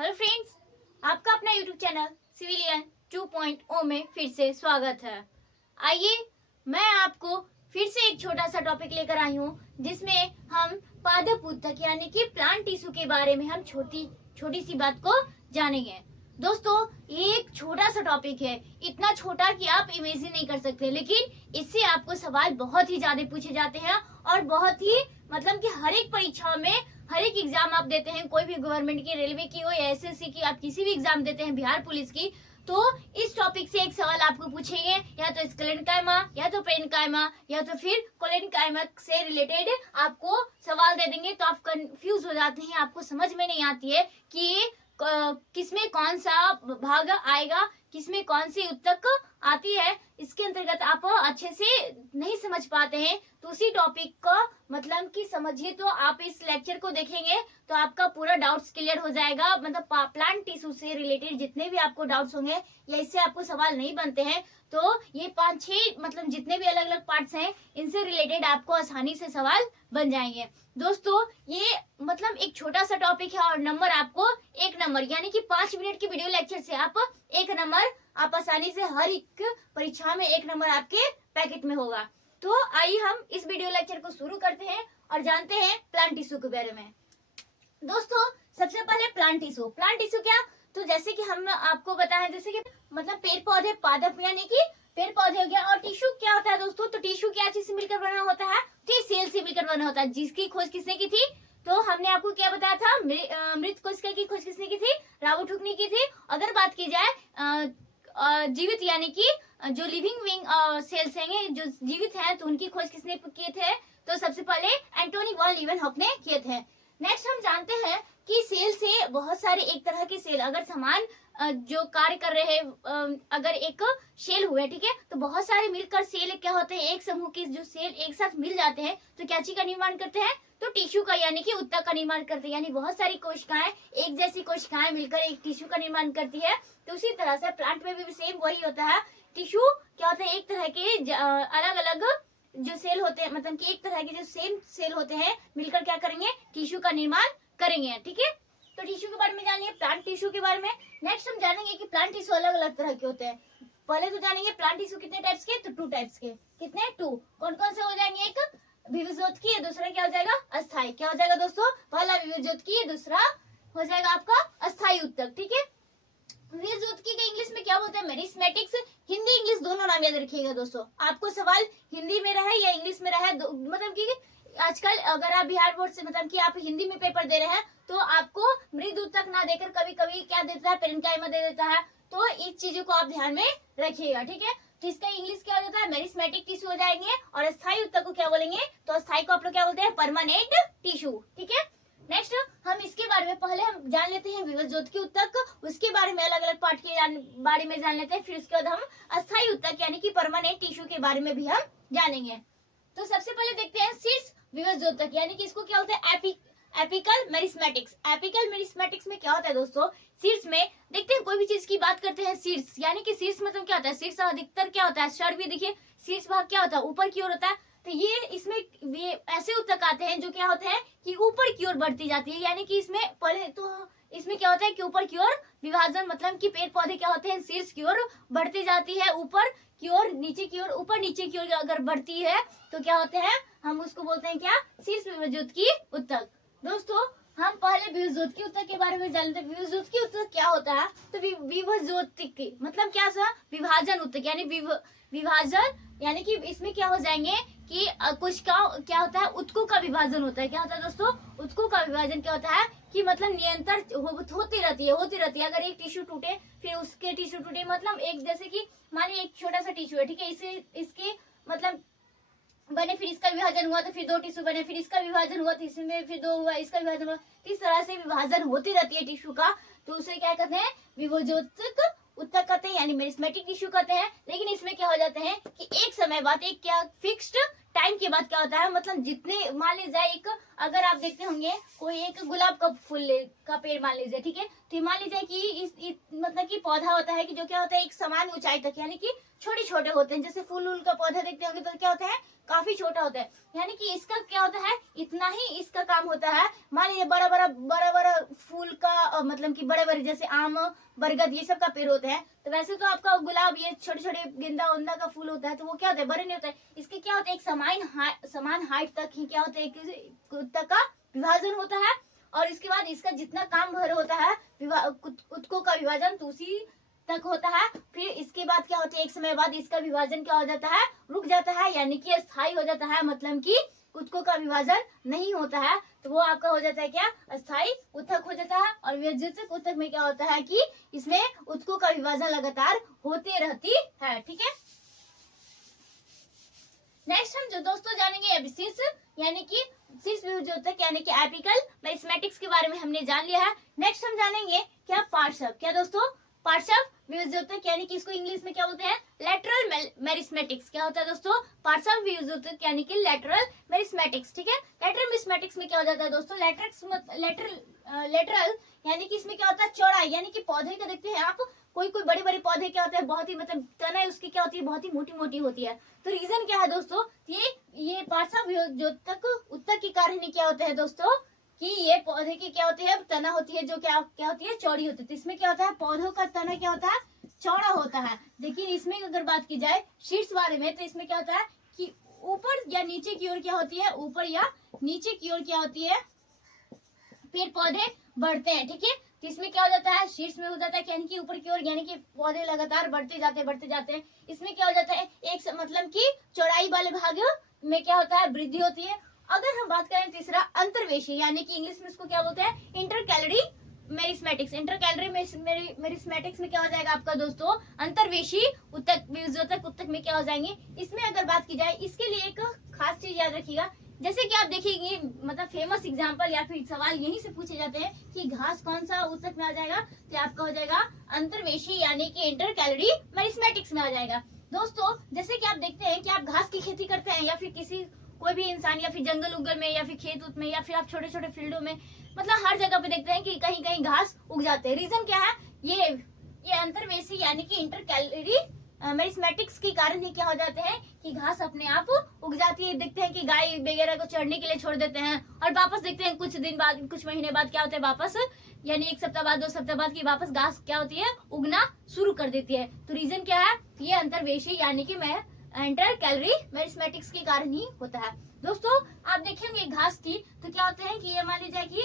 Hello friends, आपका अपना YouTube channel civilian 2.0 में फिर से स्वागत है। आइए मैं आपको फिर से एक छोटा सा टॉपिक लेकर आई हूँ जिसमें हम पादप ऊतक यानी कि प्लांट टिश्यू के बारे में हम छोटी सी बात को जानेंगे। दोस्तों, ये एक छोटा सा टॉपिक है, इतना छोटा कि आप इमेजिन नहीं कर सकते, लेकिन इससे आपको सवाल बहुत ही ज्यादा पूछे जाते हैं और बहुत ही मतलब कि हर एक परीक्षा में, हर एक एग्जाम आप देते हैं, कोई भी गवर्नमेंट की, रेलवे की हो या एसएससी की, आप किसी भी एग्जाम देते हैं, बिहार पुलिस की, तो इस टॉपिक से एक सवाल आपको पूछेंगे, या तो स्क्लेरेंकाइमा, या तो पेरेन्काइमा, या तो फिर कोलेरेंकाइमा से रिलेटेड आपको सवाल दे देंगे। तो आप कंफ्यूज हो जाते हैं, आपको समझ में नहीं आती है कि किसमें कौन सा भाग आएगा, किसमें कौन सी ऊतक आती है, इसके अंतर्गत आप अच्छे से नहीं समझ पाते हैं। तो उसी टॉपिक का मतलब कि समझिए, तो आप इस लेक्चर को देखेंगे तो आपका पूरा डाउट्स क्लियर हो जाएगा। मतलब प्लांट टिश्यू से रिलेटेड जितने भी आपको डाउट्स होंगे या इससे आपको सवाल नहीं बनते हैं, तो ये 5-6 मतलब जितने भी अलग अलग पार्ट्स हैं, इनसे रिलेटेड आपको आसानी से सवाल बन जाएंगे। दोस्तों, ये मतलब एक छोटा सा टॉपिक है और नंबर आपको 1 नंबर यानी कि 5 मिनट की वीडियो लेक्चर से आप 1 नंबर आप आसानी से हर एक परीक्षा में 1 नंबर आपके पैकेट में होगा। तो आइए हम इस वीडियो लेक्चर को शुरू करते हैं और जानते हैं प्लांट टिश्यू के बारे में। दोस्तों, सबसे पहले प्लांट टिश्यू क्या, तो जैसे कि हम आपको बताएं, जैसे कि मतलब पेड़ पौधे, पादप यानी कि पेड़ पौधे हो गया, और टिश्यू क्या होता है दोस्तों, तो टिश्यू क्या चीज से मिलकर बना होता है, सेल से मिलकर बना होता है, जिसकी खोज किसने की थी, तो हमने आपको क्या बताया था, मृत कोशिका की खोज किसने की थी, रॉबर्ट हुक ने की थी। अगर बात की जाए जीवित यानी कि जो लिविंग विंग सेल्स हैं, जो जीवित हैं, तो उनकी खोज किसने किए थे, तो सबसे पहले एंटोनी वॉन लीवेनहॉक ने किए थे। नेक्स्ट हम जानते हैं कि सेल से बहुत सारे एक तरह के सेल अगर समान जो कार्य कर रहे हैं, अगर एक सेल हुए, ठीक है, तो बहुत सारे मिलकर सेल क्या होते हैं, एक समूह के जो सेल एक साथ मिल जाते हैं तो क्या चीज का निर्माण करते हैं, तो टिश्यू का यानी कि ऊतक का निर्माण करते हैं। यानी बहुत सारी कोशिकाएं, एक जैसी कोशिकाएं मिलकर एक टिश्यू का निर्माण करती है। तो उसी तरह से प्लांट में भी सेम वही होता है। टिश्यू क्या होता है, एक तरह के अलग अलग जो सेल होते हैं, मतलब कि एक तरह के जो सेम सेल होते हैं मिलकर क्या करेंगे, टिश्यू का निर्माण करेंगे। ठीक है, तो टिश्यू के बारे में जानिए, प्लांट टिश्यू के बारे में। नेक्स्ट हम जानेंगे कि प्लांट टिश्यू अलग अलग तरह के होते हैं। पहले तो जानेंगे प्लांट टिश्यू कितने टाइप्स के, तो 2 टाइप्स के। कितने, 2। कौन कौन से हो जाएंगे, एक विभज्योतकी, दूसरा क्या हो जाएगा, अस्थायी। क्या हो जाएगा दोस्तों, पहला विभज्योतकी, दूसरा हो जाएगा आपका अस्थायी ऊतक। ठीक है, विभज्योतकी के इंग्लिश में क्या बोलते हैं, मेरिस्मेटिक्स। हिंदी इंग्लिश दोनों नाम याद रखिएगा दोस्तों, आपको सवाल हिंदी में रहे या इंग्लिश में रहे, मतलब कि आजकल अगर आप बिहार बोर्ड से मतलब कि आप हिंदी में पेपर दे रहे हैं तो आपको मृद ऊतक ना देकर कभी कभी क्या देता है, पेरेन्काइमा दे देता है। तो इस चीजों को आप ध्यान में रखिएगा। ठीक है, तो इसका इंग्लिश क्या हो जाता है, मेरिस्मेटिक टिश्यू हो जाएंगे, और अस्थायी ऊतक को क्या बोलेंगे, तो अस्थायी को आप लोग क्या बोलते हैं, परमानेंट टिश्यू। ठीक है, नेक्स्ट हम इसके बारे में पहले हम जान लेते हैं विभज्योतकी ऊतक, उसके बारे में अलग अलग पार्ट के बारे में जान लेते हैं, फिर उसके बाद हम अस्थायी ऊतक यानी कि परमानेंट टिश्यू के बारे में भी हम जानेंगे। तो सबसे पहले देखते हैं शीर्ष विभज्योतक, यानी कि इसको क्या होता है, एपिकल मेरिस्मेटिक्स। एपिकल मेरिस्मेटिक्स में क्या होता है दोस्तों, शीर्ष में देखते हैं, कोई भी चीज की बात करते हैं, शीर्ष यानी कि शीर्ष मतलब क्या होता है, शीर्ष अधिकतर क्या होता है, शर भी देखिए शीर्ष भाग क्या होता है, ऊपर की ओर होता है। तो ये इसमें ये ऐसे ऊतक आते हैं जो क्या होते हैं कि ऊपर की ओर बढ़ती जाती है, यानी कि इसमें पहले तो इसमें क्या होता है कि ऊपर की ओर विभाजन, मतलब कि पेड़ पौधे क्या होते हैं, शीर्ष की ओर बढ़ती जाती है, ऊपर की ओर, नीचे की ओर, ऊपर नीचे की ओर अगर बढ़ती है तो क्या होते हैं, हम उसको बोलते हैं क्या, शीर्ष विभज्योतकी ऊतक। दोस्तों, हम पहले विभज्योतकी ऊतक के बारे में जानते हैं। विभज्योतकी ऊतक क्या होता है, तो विभज्योतकी मतलब क्या सा, विभाजन ऊतक यानी विभाजन, यानी कि इसमें क्या हो जाएंगे कि कुछ का क्या होता है, उत्कों का विभाजन होता है। क्या होता है दोस्तों, उत्कों का विभाजन क्या होता है कि मतलब निरंतर होती रहती है। अगर एक टिश्यू टूटे फिर उसके टिश्यू टूटे, मतलब एक जैसे कि मानिए एक छोटा सा टिश्यू है, ठीक है, इसे इसके मतलब बने, फिर इसका विभाजन हुआ तो फिर 2 टिश्यू बने, फिर इसका विभाजन हुआ तो इसमें फिर 2 हुआ, इसका विभाजन हुआ, इस तरह से विभाजन होती रहती है टिश्यू का। तो उसे क्या कहते हैं, विभज्योतक ऊतक कहते हैं, यानी मेरिस्मेटिक टिश्यू कहते हैं। लेकिन इसमें क्या हो जाते हैं कि एक समय बाद, एक क्या फिक्स्ड टाइम के बाद क्या होता है, मतलब जितने मान लीजिए एक, अगर आप देखते होंगे कोई एक गुलाब का फूल का पेड़ मान लीजिए, ठीक है, तो मान लीजिए कि मतलब कि पौधा होता है कि जो क्या होता है एक समान ऊंचाई तक, यानी कि छोटे छोटे होते हैं, जैसे फूल का पौधा देखते होंगे तो क्या होता है, काफी छोटा होता है, यानी कि इसका क्या होता है, इतना ही इसका काम होता है। मान लीजिए बड़ा बड़ा फूल का मतलब कि बड़े बड़े जैसे आम, बरगद, ये सब का पेड़ होते हैं। तो वैसे तो आपका गुलाब, ये छोटे छोटे गेंदा उंदा का फूल होता है, तो वो क्या होता है, बड़े नहीं होता है। इसके क्या होता है, एक समान हाइट तक ही क्या होता है, तक का विभाजन होता है। और इसके बाद इसका जितना काम भर होता है उत्तकों का विभाजन, तो उसी तक होता है। फिर इसके बाद क्या होता है, एक समय बाद इसका विभाजन क्या हो जाता है, रुक जाता है, यानी कि स्थायी हो जाता है, मतलब कि उत्तकों का विभाजन नहीं होता है। तो वो आपका हो जाता है क्या, अस्थायी उत्तक हो जाता है। और विभाजक उत्तक में क्या होता है कि इसमें उत्तकों का विभाजन लगातार होते रहती है। ठीक है, नेक्स्ट हम जो दोस्तों जानेंगे एबिसिस, यानी कि शीर्ष विभाजक यानी कि एपिकल मेरिस्मेटिक्स के बारे में हमने जान लिया है। नेक्स्ट हम जानेंगे क्या पार्श्व, क्या दोस्तों, पार्श्व विभाजक यानी कि इसको इंग्लिश में क्या बोलते हैं, लेटरल मेरिस्मेटिक्स। क्या होता है दोस्तों, पार्श्व विभाजक यानी कि लेटरल मेरिस्मेटिक्स। ठीक है, लेटरल मेरिस्मेटिक्स में क्या हो जाता है दोस्तों, लेटरल यानी कि इसमें क्या होता है, चौड़ाई, यानी कि पौधे का देखते हैं आप, कोई कोई बड़े बड़े पौधे क्या होते हैं, बहुत ही मतलब तना उसकी क्या होती है, बहुत ही मोटी मोटी होती है। तो रीजन क्या है दोस्तों, ये पार्श्व विभाजक उत्तक के कारण क्या होते हैं दोस्तों, कि ये पौधे की क्या होती है, तना होती है, जो क्या होती है, चौड़ी होती है। तो इसमें क्या होता है, पौधों का तना क्या होता है, चौड़ा होता है। लेकिन इसमें अगर बात की जाए शीर्ष बारे में, तो इसमें क्या होता है कि ऊपर या नीचे की ओर क्या होती है, ऊपर या नीचे की ओर क्या होती है, पेड़ पौधे बढ़ते हैं। ठीक है, तो इसमें क्या हो जाता है, शीर्ष में हो जाता है यानी कि ऊपर की ओर, यानी कि पौधे लगातार बढ़ते जाते हैं। इसमें क्या हो जाता है, एक मतलब कि चौड़ाई वाले भाग में क्या होता है, वृद्धि होती है। अगर हम बात करें तीसरा, अंतर्वेशी, यानी कि इंग्लिश में इसको क्या बोलते हैं, इंटरकैलरी मेरिस्मेटिक्स। इंटरकैलरी मेरिस्मेटिक्स में क्या हो जाएगा आपका दोस्तों, अंतर्वेशी उत्तक विभाजक उत्तक में क्या हो जाएंगे। इसमें अगर बात की जाए, इसके लिए एक खास चीज याद रखिएगा, जैसे कि आप देखेंगे, मतलब फेमस एग्जांपल या फिर सवाल यहीं से पूछे जाते हैं कि घास कौन सा उत्तक में आ जाएगा, तो आपका हो जाएगा अंतर्वेशी, यानी कि इंटरकैलरी मेरिस्मेटिक्स में आ जाएगा। दोस्तों जैसे कि आप देखते हैं कि आप घास की खेती करते हैं, या फिर कोई भी इंसान, या फिर जंगल उगल में, या फिर खेत उत में, या फिर आप छोटे छोटे फील्डों में, मतलब हर जगह पे देखते हैं कि कहीं कहीं घास उग जाते हैं। रीजन क्या है, ये अंतर्वेशी यानी कि इंटरकैलरी मेरिस्मेटिक्स के कारण ही क्या हो जाते हैं कि घास अपने आप उग जाती है। देखते हैं कि गाय वगैरह को चढ़ने के लिए छोड़ देते हैं, और वापस देखते हैं कुछ दिन बाद, कुछ महीने बाद क्या होता है, वापस यानी एक सप्ताह बाद, 2 सप्ताह बाद की वापस घास क्या होती है, उगना शुरू कर देती है। तो रीजन क्या है, ये अंतर्वेशी यानी कि इंटरकैलरी मेरिस्मेटिक्स के कारण ही होता है। दोस्तों आप देखेंगे घास थी, तो क्या होते हैं कि ये मान लीजिए कि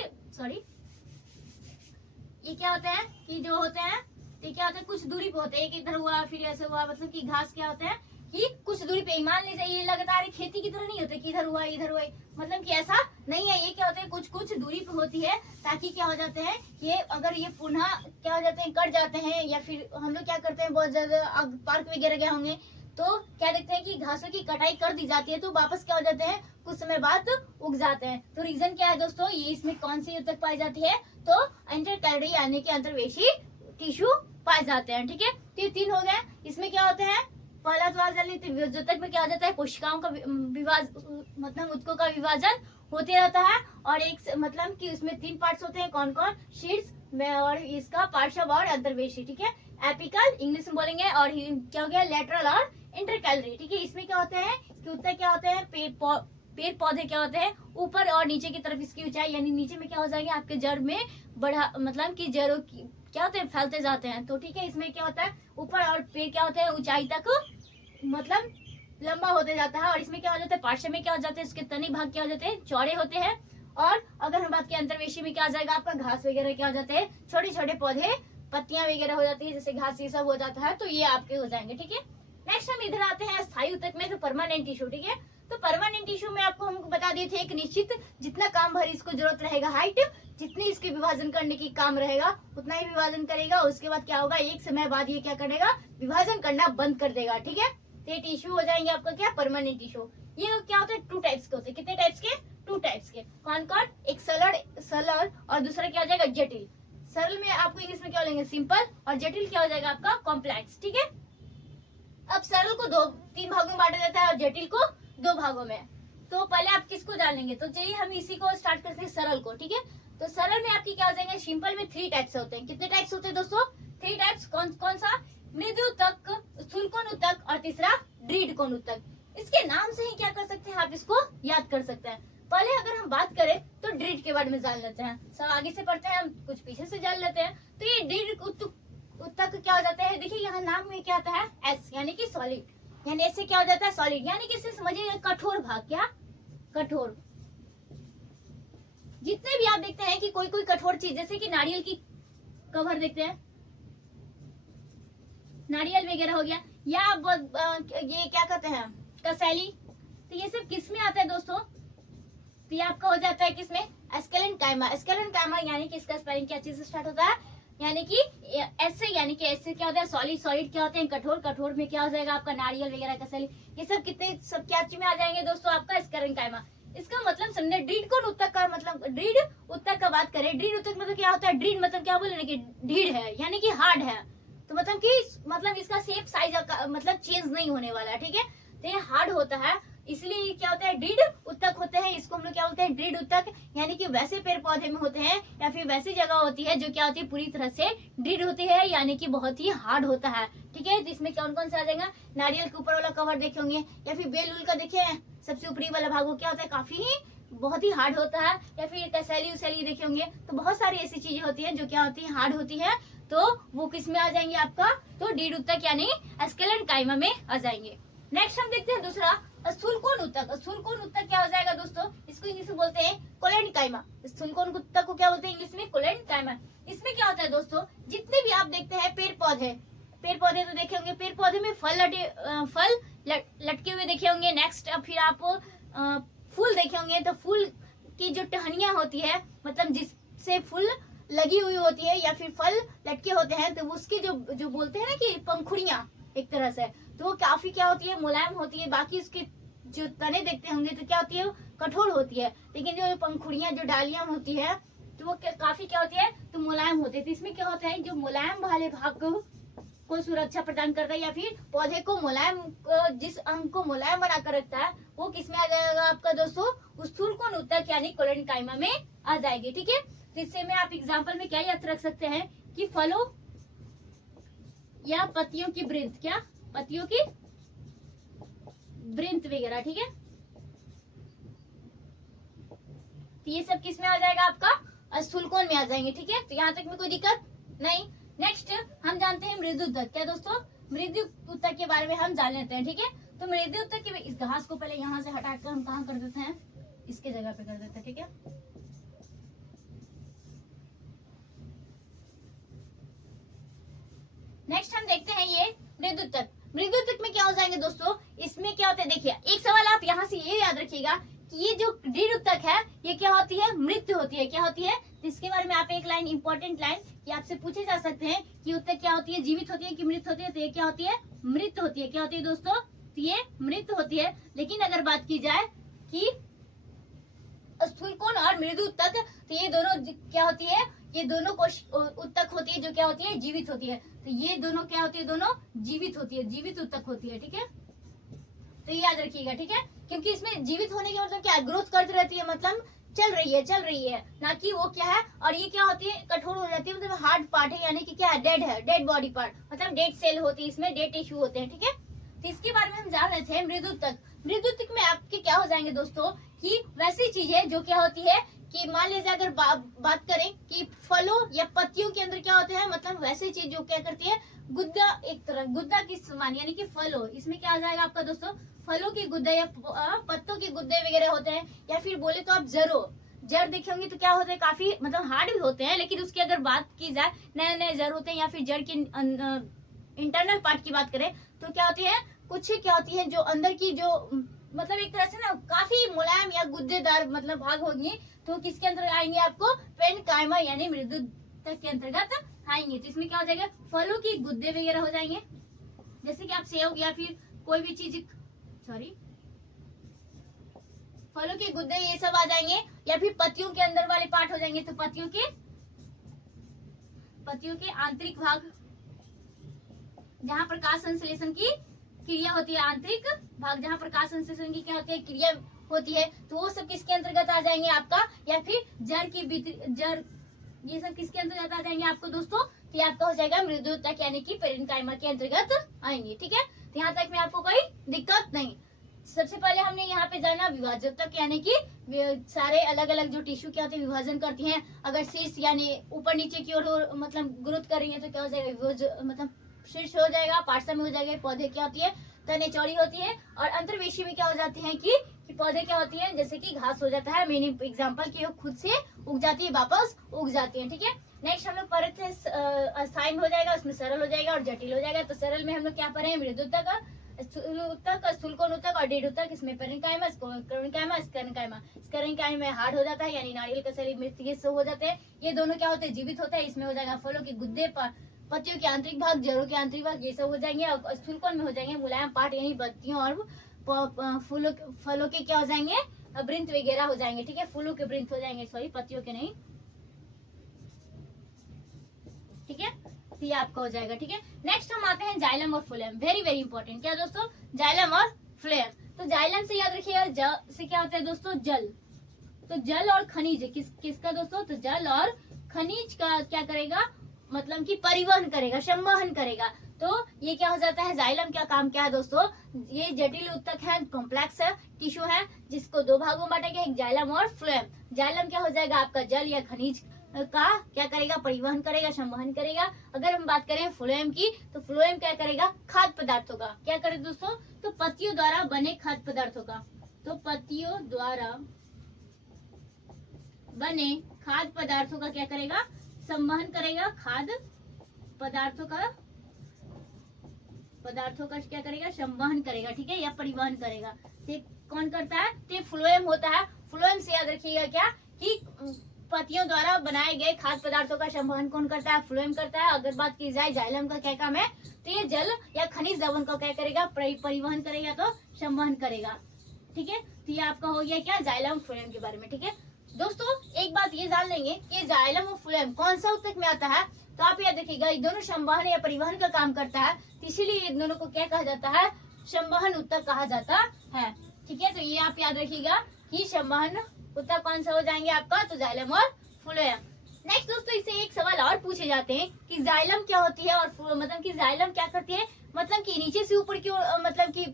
ये क्या होते हैं कि जो होते हैं, तो क्या होता है, कुछ दूरी पे होते हैं, एक इधर हुआ फिर ऐसे हुआ, मतलब कि घास क्या होते हैं कि कुछ दूरी पे, मान लीजिए ये लगातार खेती की तरह नहीं होते कि इधर हुआ, मतलब कि ऐसा नहीं है। ये क्या होते हैं, कुछ दूरी पे होती है, ताकि क्या हो जाते हैं, ये अगर ये पुनः क्या हो जाते हैं, कट जाते हैं, या फिर हम लोग क्या करते हैं, बहुत ज्यादा पार्क वगैरह गए होंगे, तो क्या देखते हैं कि घासों की कटाई कर दी जाती है, तो वापस क्या हो जाते हैं, कुछ समय बाद उग जाते हैं। तो रीजन क्या है दोस्तों, ये इसमें कौन सी उत्तक पाई जाती है, तो इंटरकैलरी यानी कि अंतर्वेशी टिश्यू पाए जाते हैं। ठीक है, तो ये 3 हो गए। इसमें क्या होते हैं, पहला सवाल जान लीजिए, विभाजक में क्या हो जाता है, कोशिकाओं का मतलब उत्तकों का विभाजन होते रहता है। और एक मतलब कि उसमें 3 पार्ट्स होते हैं, कौन कौन, शीर्ष में और इसका पार्श्व और अंतर्वेशी। ठीक है, एपिकल इंग्लिश में बोलेंगे, और क्या हो गया, लेटरल और इंटरकैलरी। ठीक है, इसमें क्या होते हैं कि उत्तक क्या होते हैं, पेड़ पौधे क्या होते हैं, ऊपर और नीचे की तरफ इसकी ऊंचाई, यानी नीचे में क्या हो जाएंगे, आपके जड़ में बढ़ा, मतलब कि जड़ों की क्या होते हैं, फैलते जाते हैं। तो ठीक है, इसमें क्या होता है, ऊपर और पेड़ क्या होते हैं, ऊंचाई तक मतलब लंबा होते जाता है। और इसमें क्या हो जाता है, पार्श्व में क्या हो जाते हैं, उसके तनी भाग क्या हो जाते हैं, चौड़े होते हैं। और अगर हम बात करें अंतर्वेशी में क्या आ जाएगा, आपका घास वगैरह क्या हो जाते हैं, छोटे छोटे पौधे, पत्तियां वगैरह हो जाती है, जैसे घास ये सब हो जाता है, तो ये आपके हो जाएंगे। ठीक है, नेक्स्ट हम इधर आते हैं स्थायी उत्तक में, तो परमानेंट टिश्यू। ठीक है, तो परमानेंट टिश्यू में आपको हम बता दिए थे, एक निश्चित जितना काम भर इसको जरूरत रहेगा, हाइट जितनी इसके विभाजन करने की काम रहेगा उतना ही विभाजन करेगा। उसके बाद क्या होगा, एक समय बाद ये क्या करेगा, विभाजन करना बंद कर देगा। ठीक है, तो ये टिश्यू हो जाएंगे आपका क्या, परमानेंट टिश्यू। ये क्या होते हैं, 2 टाइप्स के होते हैं। कितने टाइप्स के, 2 टाइप्स के। कौन कौन, एक सरल और दूसरा क्या हो जाएगा, जटिल। सरल में आपको इंग्लिश में क्या लेंगे, सिंपल, और जटिल क्या हो जाएगा आपका, कॉम्प्लेक्स। ठीक है, अब सरल को 3 भागों में बांटा जाता है, और जटिल को 2 भागों में। तो पहले आप किसको जानेंगे, तो चलिए हम इसी को स्टार्ट करते हैं, सरल को। ठीक है, तो सरल में आपकी क्या हो जाएंगे, सिंपल में 3 टाइप्स होते हैं। कितने टाइप्स होते हैं दोस्तों, 3 टाइप्स। कौन कौन सा, मृदु उत्तक, स्थूल कोण उत्तक, और तीसरा दृढ़ कोण उत्तक। इसके नाम से ही क्या कर सकते हैं, आप इसको याद कर सकते हैं। पहले अगर हम बात करें तो दृढ़ के बारे में जान लेते हैं, सब आगे से पढ़ते हैं, हम कुछ पीछे से जान कर लेते हैं। तो ये दीर्घ उत्तक क्या हो जाता है, देखिए यहाँ नाम में क्या आता है एस, यानी कि सॉलिड, यानी ऐसे क्या हो जाता है सॉलिड, यानी कि इसे समझिए कठोर भाग, क्या कठोर। जितने भी आप देखते हैं कि कोई कोई कठोर चीज, जैसे कि नारियल की कवर देखते हैं, नारियल वगैरह हो गया, या ये क्या कहते हैं कसैली, तो ये सब किस में आता है दोस्तों, तो ये आपका हो जाता है किसमें, एस्केलेन काइमा। एस्केलेन काइमा यानी कि इसका स्पेलिंग क्या चीज से स्टार्ट होता है, यानी कि ऐसे, यानी कि ऐसे क्या होता है सॉलिड, सॉलिड क्या होते हैं कठोर, कठोर में क्या हो जाएगा आपका नारियल वगैरह कसैली, ये सब कितने सब क्या चीज में आ जाएंगे दोस्तों, आपका एस्केलेन काइमा। इसका मतलब समझे ड्रीड कोण उत्तक का मतलब, ड्रीड उत्तक का बात करें, ड्रीड उत्तक मतलब क्या होता है, ड्रीड मतलब क्या बोले कि ढीढ़ है, यानी कि हार्ड है, तो मतलब कि मतलब इसका शेप साइज मतलब चेंज नहीं होने वाला है, ठीक है। तो ये हार्ड होता है, इसलिए क्या होता है ड्रीड उत्तक होते हैं, इसको हम लोग क्या बोलते हैं ड्रीड उत्तक, यानी कि वैसे पेड़ पौधे में होते हैं या फिर वैसी जगह होती है जो क्या होती है पूरी तरह से ड्रीड होती है, यानी कि बहुत ही हार्ड होता है, ठीक है। जिसमें कौन कौन सा आ जाएगा, नारियल के ऊपर वाला कवर देखे होंगे, या फिर बेल उल का देखे सबसे ऊपरी वाला भाग, वो क्या होता है काफी बहुत ही हार्ड होता है, या फिर कसैली उसेली देखे होंगे, तो बहुत सारी ऐसी चीजें होती है जो क्या होती है हार्ड होती है, तो वो किस में आ जाएंगे आपका, तो ड्रीड उत्तक यानी एस्केलेन काइमा में आ जाएंगे। नेक्स्ट हम देखते हैं दूसरा स्थूल कोण उत्तक। स्थूल कोण उत्तक क्या हो जाएगा दोस्तों, इसको इंग्लिश में बोलते हैं कोलेन काइमा। स्थूल कोण उत्तक को क्या बोलते हैं इंग्लिश में, कोलेन काइमा। इसमें क्या होता है दोस्तों, जितने भी आप देखते हैं पेड़ पौधे, पेड़ पौधे तो देखे होंगे, पेड़ पौधे में फल लटके हुए देखे होंगे। नेक्स्ट फिर आप फूल देखे होंगे, तो फूल की जो टहनियां होती है, मतलब जिससे फूल लगी हुई होती है या फिर फल लटके होते हैं, तो उसकी जो बोलते हैं ना कि पंखुड़ियां एक तरह से, तो वो काफी क्या होती है मुलायम होती है। बाकी उसके जो तने देखते होंगे तो क्या होती है कठोर होती है, लेकिन जो पंखुड़ियां जो डालियां होती है तो वो काफी क्या होती है तो मुलायम होती है। तो इसमें क्या होता है जो मुलायम वाले भाग को सुरक्षा प्रदान करता है, या फिर पौधे को मुलायम, जिस अंग को मुलायम बना कर रखता है, वो किसमें आ जाएगा आपका दोस्तों स्थूल कोण उत्तक यानी कोलेन काइमा में आ जाएगी, ठीक है। तो इससे में आप एग्जाम्पल में क्या याद रख सकते हैं कि फलों या पत्तियों की वृंत, क्या पत्तियों की वृंत वगैरह, ठीक है। तो ये सब किस में आ जाएगा आपका स्थूल कोण में आ जाएंगे, ठीक है। तो यहाँ तक में कोई दिक्कत नहीं। नेक्स्ट हम जानते हैं मृदु उत्तक, क्या दोस्तों मृदु उत्तक के बारे में हम जान लेते हैं, ठीक है। तो मृदु उत्तक के इस घास को पहले यहाँ से हटाकर हम कहाँ कर देते हैं, इसके जगह पे कर देते हैं, ठीक है। नेक्स्ट हम देखते हैं ये मृदु उत्तक। मृदु उत्तक में क्या हो जाएंगे दोस्तों, इसमें क्या होता है देखिए, एक सवाल आप यहाँ से ये याद रखिएगा कि ये जो ड्रीड उत्तक है ये क्या होती है, मृत होती है, क्या होती है। तो इसके बारे में आप एक लाइन इंपॉर्टेंट लाइन कि आपसे पूछे जा सकते हैं कि उत्तक क्या होती है, जीवित होती है कि मृत होती है, तो ये क्या होती है मृत होती है, क्या होती है दोस्तों, तो ये मृत होती है। लेकिन अगर बात की जाए कि स्थूल कोण और मृदु उत्तक, तो ये दोनों क्या होती है, ये दोनों उत्तक होती है जो क्या होती है जीवित होती है। तो ये दोनों क्या होती है, दोनों जीवित होती है, जीवित उत्तक होती है, ठीक है। तो ये याद रखिएगा, ठीक है, क्योंकि इसमें जीवित होने के मतलब क्या, ग्रोथ करती रहती है, मतलब चल रही है, ना कि वो क्या है। और ये क्या होती है कठोर हो जाती है, मतलब हार्ड पार्ट है, यानी कि क्या है डेड है, डेड बॉडी पार्ट, मतलब डेड सेल होती है, इसमें डेड टिश्यू होते हैं, ठीक है। तो इसके बारे में हम जान रहे थे मृदु उत्तक। मृदु उत्तक में आपके क्या हो जाएंगे दोस्तों कि वैसी चीज है जो क्या होती है कि मान लीजिए अगर बात करें कि फलों या पत्तियों के अंदर क्या होते हैं, मतलब वैसी चीज जो क्या करती है गुद्दा, एक तरह गुद्दा की समान, यानी कि फलों, इसमें क्या आ जाएगा आपका दोस्तों फलों के गुद्दे या पत्तों के गुद्दे वगैरह होते हैं। या फिर बोले तो आप जड़ देखे होंगे तो क्या होते हैं काफी मतलब हार्ड भी होते हैं, लेकिन उसकी अगर बात की जाए नए नए जड़ होते हैं, या फिर जड़ की इंटरनल पार्ट की बात करें तो क्या होती है, कुछ क्या होती है जो अंदर की जो मतलब एक तरह से ना काफी मुलायम या गुद्देदार मतलब भाग होंगी, तो किसके अंदर आएंगे आपको पेन काइमा यानी मृदु उत्तक के अंतर्गत आएंगे। तो इसमें क्या हो जाएगा फलों की गुद्दे वगैरह हो जाएंगे, जैसे कि आप सेव या फिर कोई भी चीज फलों के गुद्दे ये सब आ जाएंगे। या फिर पत्तियों के अंदर वाले पार्ट हो जाएंगे, तो पत्तियों के आंतरिक भाग जहाँ प्रकाश संश्लेषण की क्रिया होती है, आंतरिक भाग जहाँ प्रकाश संश्लेषण की क्या होती है क्रिया होती है, तो वो सब किसके अंतर्गत आ जाएंगे आपका। या फिर जड़ ये सब किसके अंतर्गत आ जाएंगे आपको दोस्तों, तो ये आपका हो जाएगा मृदु उत्तक यानी कि पेरेन्काइमा के अंतर्गत आएंगे, ठीक है। तो यहाँ तक में आपको कोई दिक्कत नहीं। सबसे पहले हमने यहाँ पे जाना विभाजक, यानी कि सारे अलग अलग जो टिश्यू क्या होते हैं विभाजन करती हैं। अगर शीर्ष यानी ऊपर नीचे की ओर मतलब ग्रोथ कर रही है तो क्या हो जाएगा, मतलब शीर्ष हो जाएगा, पार्श्व में हो जाएगा। पौधे क्या होती है, तने चौड़ी होती है। और अंतर्वेशी में क्या हो जाती है कि पौधे क्या होती है, जैसे कि घास हो जाता है। मेन एग्जाम्पल की खुद से उग जाती है, वापस उग जाती है। ठीक है, नेक्स्ट हम लोग परत स्थायी हो जाएगा, उसमें सरल हो जाएगा और जटिल हो जाएगा। तो सरल में हम लोग क्या पढ़े हैं, मृदुतक, स्थूलतक, स्थूलकोणुतक और दृढ़ुतक। इसमें परिकायमा, करुणिकायमा, स्करनकायमा। स्करनकायमा में हार्ड हो जाता है, यानी नारियल का शरीर मृत हो जाते हैं। ये दोनों क्या होते हैं, जीवित होते हैं। इसमें हो जाएगा फलों के गुद्दे, पत्तियों के आंतरिक भाग, जड़ों के आंतरिक भाग, ये सब हो जाएंगे। और स्थूलकोण में हो जाएंगे मुलायम पार्ट, यानी पत्तियों और फलों के क्या हो जाएंगे, वृंत वगैरह हो जाएंगे। ठीक है, फूलों के वृंत हो जाएंगे, सॉरी पत्तियों के नहीं। ठीक है, तो ये आपका हो जाएगा। ठीक है, नेक्स्ट हम आते हैं जाइलम और फ्लोएम। Very very important. क्या दोस्तों, जाइलम और फ्लोएम। तो जाइलम से याद रखिएगा, से क्या होता है दोस्तों, जल। तो जल और खनिज किसका दोस्तों, तो जल और खनिज का क्या करेगा, मतलब कि परिवहन करेगा, संवहन करेगा। तो ये क्या हो जाता है, जाइलम का काम क्या है दोस्तों, ये जटिल उत्तक है, कॉम्प्लेक्स टिश्यू है, जिसको दो भागों में बांटा गया, एक जाइलम और फ्लोएम। जाइलम क्या हो जाएगा, आपका जल या खनिज का क्या करेगा, परिवहन करेगा, संवहन करेगा। अगर हम बात करें फ्लोएम की, तो फ्लोएम क्या करेगा, खाद्य पदार्थों का क्या करे दोस्तों, तो पत्तियों द्वारा बने खाद्य पदार्थों का। तो पत्तियों द्वारा बने खाद्य पदार्थों का क्या करेगा, संवहन करेगा, खाद्य पदार्थों का क्या करेगा, संवहन करेगा। ठीक है, या परिवहन करेगा। तो कौन करता है, तो फ्लोएम होता है। फ्लोएम से याद रखिएगा क्या, कि पत्तियों द्वारा बनाए गए खाद्य पदार्थों का संवहन कौन करता है, फ्लोएम करता है। अगर बात की जाए जाइलम का क्या काम है, तो ये जल या खनिज लवण को क्या करेगा, परिवहन करेगा, तो संवहन करेगा। ठीक है, तो ये आपका हो गया क्या, जाइलम फ्लोएम के बारे में। ठीक है दोस्तों, एक बात ये जान लेंगे कि जाइलम और फ्लोएम कौन सा उत्तक में आता है। तो आप याद रखिएगा, ये दोनों संवहन या परिवहन का काम करता है, इसीलिए इन दोनों को क्या कहा जाता है, संवहन उत्तक कहा जाता है। ठीक है, तो ये आप याद रखिएगा कि संवहन उत्तक कौन सा हो जाएंगे आपका, तो जाइलम और फ्लोएम। नेक्स्ट दोस्तों, इससे एक सवाल और पूछे जाते हैं कि जाइलम क्या होती है और मतलब कि जाइलम क्या करती है, मतलब कि नीचे से ऊपर की मतलब कि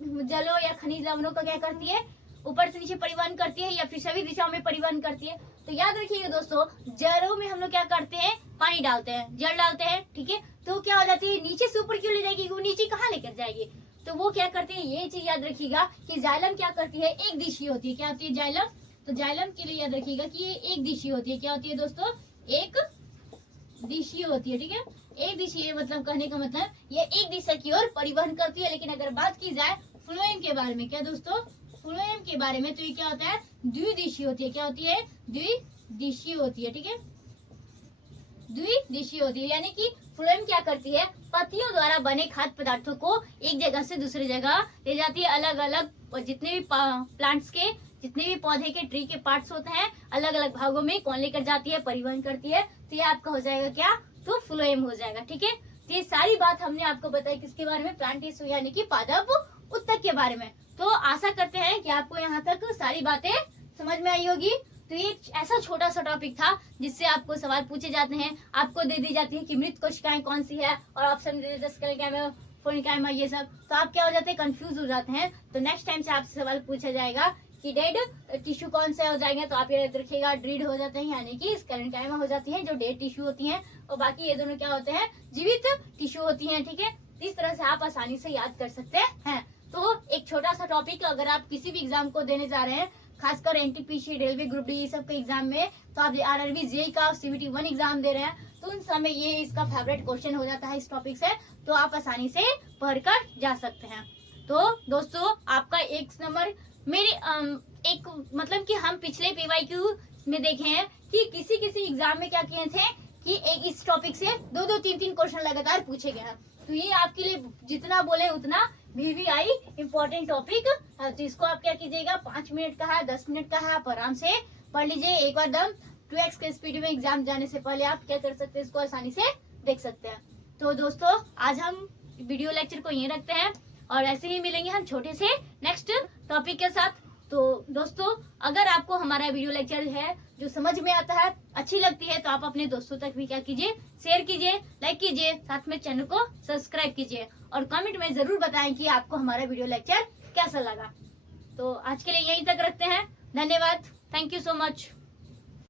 जलों या खनिज लवणों का क्या करती है, ऊपर से नीचे परिवहन करती है, या फिर सभी दिशाओं में परिवहन करती है। तो याद रखिएगा दोस्तों, जड़ों में हम लोग क्या करते हैं, पानी डालते हैं, जल डालते हैं। ठीक है, तो क्या हो जाती है, नीचे से ऊपर क्यों ले जाएगी, वो नीचे कहाँ लेकर जाएगी, तो वो क्या करते हैं, ये चीज याद रखिएगा कि जाइलम क्या करती है, एक दिशीय होती है। क्या होती है जाइलम, तो जाइलम के लिए याद रखिएगा कि ये एक दिशीय होती है। क्या होती है दोस्तों, एक दिशीय होती है। ठीक है, एक दिशीय मतलब कहने का मतलब ये एक दिशा की ओर परिवहन करती है। लेकिन अगर बात की जाए फ्लोएम के बारे में, क्या दोस्तों, फ्लोएम के बारे में, तो ये क्या होता है, द्विदिशीय होती है। क्या होती है, द्विदिशीय होती है। ठीक है, द्विदिशीय होती है, यानी कि फ्लोएम क्या करती है, पत्तियों द्वारा बने खाद्य पदार्थों को एक जगह से दूसरी जगह ले जाती है। अलग अलग जितने भी प्लांट्स के, जितने भी पौधे के ट्री के पार्ट्स होते हैं, अलग अलग भागों में कौन लेकर जाती है, परिवहन करती है। तो ये आपका हो जाएगा क्या, तो फ्लोएम हो जाएगा। ठीक है, तो ये सारी बात हमने आपको बताई किसके बारे में, प्लांट टिश्यू यानी कि पादप उत्तक के बारे में। तो आशा करते हैं कि आपको यहाँ तक सारी बातें समझ में आई होगी। तो ये ऐसा छोटा सा टॉपिक था जिससे आपको सवाल पूछे जाते हैं, आपको दे दी जाती है कि मृत कोशिकाएं कौन सी है, और ऑप्शन दे देते फोनिकाइमा, ये सब। तो आप क्या हो जाते हैं, कंफ्यूज हो जाते हैं। तो नेक्स्ट टाइम से आपसे सवाल पूछा जाएगा कि डेड टिश्यू कौन से हो जाएंगे, तो आप ये याद रखिएगा, ड्रीड हो जाते हैं, यानी कि स्कैरेनकाइमा हो जाती है जो डेड टिश्यू होती हैं, और बाकी ये दोनों क्या होते हैं, जीवित टिश्यू होती हैं। ठीक है, इस तरह से आप आसानी से याद कर सकते हैं। तो एक छोटा सा टॉपिक, अगर आप किसी भी एग्जाम को देने जा रहे हैं, खासकर एनटीपीसी, रेलवे ग्रुप डी, ये सब के एग्जाम में, तो आप आरआरबी, जेईई का, सीबीटी 1 एग्जाम दे रहे हैं, तो उन समय ये इसका फेवरेट क्वेश्चन हो जाता है इस टॉपिक से। तो आप आसानी से पढ़कर जा सकते हैं। तो दोस्तों, आपका एक नंबर मेरे एक मतलब कि हम पिछले पीवाईक्यू में देखे हैं कि किसी किसी एग्जाम में क्या किए थे कि एक इस टॉपिक से 2-2, 3-3 क्वेश्चन लगातार पूछे गए हैं। तो ये आपके लिए जितना बोले उतना VVI इम्पोर्टेंट टॉपिक। तो इसको आप क्या कीजिएगा, 5 मिनट का है, 10 मिनट का है, आप आराम से पढ़ लीजिए। एक बार दम 2x के स्पीड में एग्जाम जाने से पहले आप क्या कर सकते हैं, इसको आसानी से देख सकते हैं। तो दोस्तों, आज हम वीडियो लेक्चर को यहीं रखते हैं, और ऐसे ही मिलेंगे हम छोटे से नेक्स्ट टॉपिक के साथ। तो दोस्तों, अगर आपको हमारा वीडियो लेक्चर है जो समझ में आता है, अच्छी लगती है, तो आप अपने दोस्तों तक भी क्या कीजिए, शेयर कीजिए, लाइक कीजिए, साथ में चैनल को सब्सक्राइब कीजिए, और कमेंट में जरूर बताएं कि आपको हमारा वीडियो लेक्चर कैसा लगा। तो आज के लिए यहीं तक रखते हैं। धन्यवाद। Thank you so much.